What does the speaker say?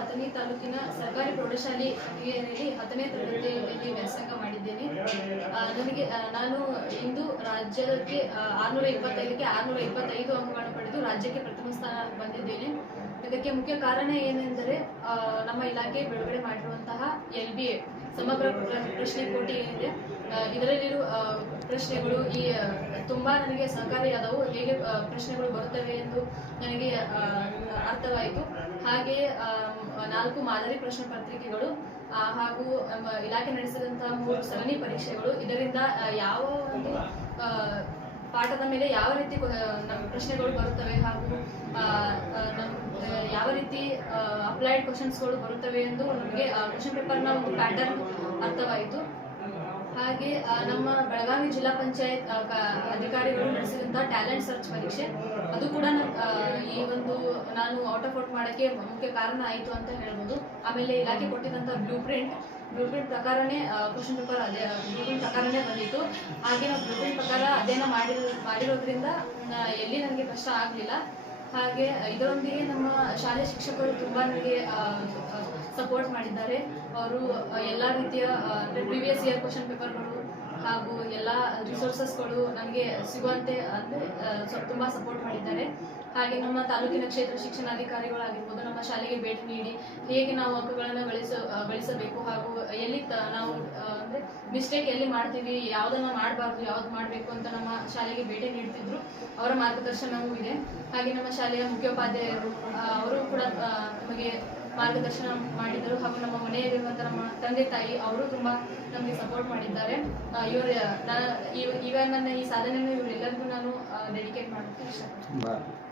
ಅಥಣಿ ತಾಲೂಕಿನ ಸರ್ಕಾರಿ ಪ್ರೌಢಶಾಲೆಯಲ್ಲಿ 10ನೇ ತರಗತಿಯಲ್ಲಿ ವ್ಯಾಸಂಗ ಮಾಡಿದ್ದೇನೆ. ನಾನು ಇಂದು ರಾಜ್ಯಕ್ಕೆ 625ಕ್ಕೆ 625 ಅಂಕಗಳನ್ನು ಪಡೆದು ರಾಜ್ಯಕ್ಕೆ ಪ್ರಥಮ ಸ್ಥಾನ ಬಂದಿದ್ದೇನೆ. ಇದಕ್ಕೆ ಮುಖ್ಯ ಕಾರಣ ಏನೆಂದರೆ ನಮ್ಮ ಇಲಾಖೆ ಬಿಡುಗಡೆ ಮಾಡಿರುವಂತಹ LBA ಸಮಗ್ರ ಪ್ರಶ್ನೆ ಕೋಟಿ ಏನಿದೆ, ಇದರಲ್ಲಿರುವ ಪ್ರಶ್ನೆಗಳು ತುಂಬಾ ನನಗೆ ಸಹಕಾರಿಯಾದವು. ಹೇಗೆ ಪ್ರಶ್ನೆಗಳು ಬರುತ್ತವೆ ಎಂದು ನನಗೆ ಅರ್ಥವಾಯಿತು. ಹಾಗೆ 4 ಮಾದರಿ ಪ್ರಶ್ನೆ ಪತ್ರಿಕೆಗಳು ಹಾಗೂ ಇಲಾಖೆ ನಡೆಸಿದಂತಹ 3 ಸರಣಿ ಪರೀಕ್ಷೆಗಳು, ಇದರಿಂದ ಯಾವ ಒಂದು ಪಾಠದ ಮೇಲೆ ಯಾವ ರೀತಿ ಪ್ರಶ್ನೆಗಳು ಬರುತ್ತವೆ ಹಾಗೂ ಯಾವ ರೀತಿ ಅಪ್ಲೈಡ್ ಕ್ವಶನ್ಸ್ಗಳು ಬರುತ್ತವೆ ಎಂದು ನಮಗೆ ಕ್ವಶನ್ ಪೇಪರ್ನ ಒಂದು ಪ್ಯಾಟರ್ನ್ ಅರ್ಥವಾಯಿತು. ಹಾಗೆ ನಮ್ಮ ಬೆಳಗಾವಿ ಜಿಲ್ಲಾ ಪಂಚಾಯತ್ ಅಧಿಕಾರಿಗಳು ನಡೆಸಿದಂತಹ ಟ್ಯಾಲೆಂಟ್ ಸರ್ಚ್ ಪರೀಕ್ಷೆ, ಅದು ಕೂಡ ನಾನು ಔಟ್ ಆಫ್ ಔಟ್ ಮಾಡೋಕ್ಕೆ ಮುಖ್ಯ ಕಾರಣ ಆಯಿತು ಅಂತ ಹೇಳ್ಬೋದು. ಆಮೇಲೆ ಇಲಾಖೆ ಕೊಟ್ಟಿದ್ದಂಥ ಬ್ಲೂ ಪ್ರಿಂಟ್ ಪ್ರಕಾರನೇ ಕ್ವಶನ್ ಪೇಪರ್ ಬ್ಲೂ ಪ್ರಿಂಟ್ ಪ್ರಕಾರನೇ ಬಂದಿತ್ತು. ಹಾಗೆ ನಾವು ಬ್ಲೂ ಪ್ರಿಂಟ್ ಪ್ರಕಾರ ಅಧ್ಯಯನ ಮಾಡಿರೋದ್ರಿಂದ ಎಲ್ಲಿ ನನಗೆ ಕಷ್ಟ ಆಗಲಿಲ್ಲ. ಹಾಗೆ ಇದರೊಂದಿಗೆ ನಮ್ಮ ಶಾಲೆ ಶಿಕ್ಷಕರು ತುಂಬ ನನಗೆ ಸಪೋರ್ಟ್ ಮಾಡಿದ್ದಾರೆ. ಅವರು ಎಲ್ಲ ರೀತಿಯ ಪ್ರಿವಿಯಸ್ ಇಯರ್ ಕ್ವಶನ್ ಪೇಪರ್ಗಳು ಹಾಗೂ ಎಲ್ಲ ರಿಸೋರ್ಸಸ್ಗಳು ನನಗೆ ಸಿಗುವಂತೆ ತುಂಬ ಸಪೋರ್ಟ್ ಮಾಡಿದ್ದಾರೆ. ಹಾಗೆ ನಮ್ಮ ತಾಲೂಕಿನ ಕ್ಷೇತ್ರ ಶಿಕ್ಷಣಾಧಿಕಾರಿಗಳಾಗಿರ್ಬೋದು ನಮ್ಮ ಶಾಲೆಗೆ ಭೇಟಿ ನೀಡಿ ಹೇಗೆ ನಾವು ಅಂಕಗಳನ್ನು ಗಳಿಸಬೇಕು ಹಾಗೂ ಎಲ್ಲಿ ನಾವು ಅಂದರೆ ಮಿಸ್ಟೇಕ್ ಎಲ್ಲಿ ಮಾಡ್ತೀವಿ, ಯಾವುದನ್ನು ಮಾಡಬಾರ್ದು, ಯಾವ್ದು ಮಾಡಬೇಕು ಅಂತ ನಮ್ಮ ಶಾಲೆಗೆ ಭೇಟಿ ನೀಡ್ತಿದ್ರು. ಅವರ ಮಾರ್ಗದರ್ಶನವೂ ಇದೆ. ಹಾಗೆ ನಮ್ಮ ಶಾಲೆಯ ಮುಖ್ಯೋಪಾಧ್ಯಾಯರು ಅವರು ಕೂಡ ನಮಗೆ ಮಾರ್ಗದರ್ಶನ ಮಾಡಿದರು. ಹಾಗೂ ನಮ್ಮ ಮನೆಯಲ್ಲಿರುವಂಥ ನಮ್ಮ ತಂದೆ ತಾಯಿ ಅವರು ತುಂಬ ನಮಗೆ ಸಪೋರ್ಟ್ ಮಾಡಿದ್ದಾರೆ. ಈಗ ನನ್ನ ಈ ಸಾಧನೆಯನ್ನು ಇವರೆಲ್ಲರಿಗೂ ನಾನು ಡೆಡಿಕೇಟ್ ಮಾಡೋಕ್ಕೆ ಇಷ್ಟಪಡ್ತೀನಿ.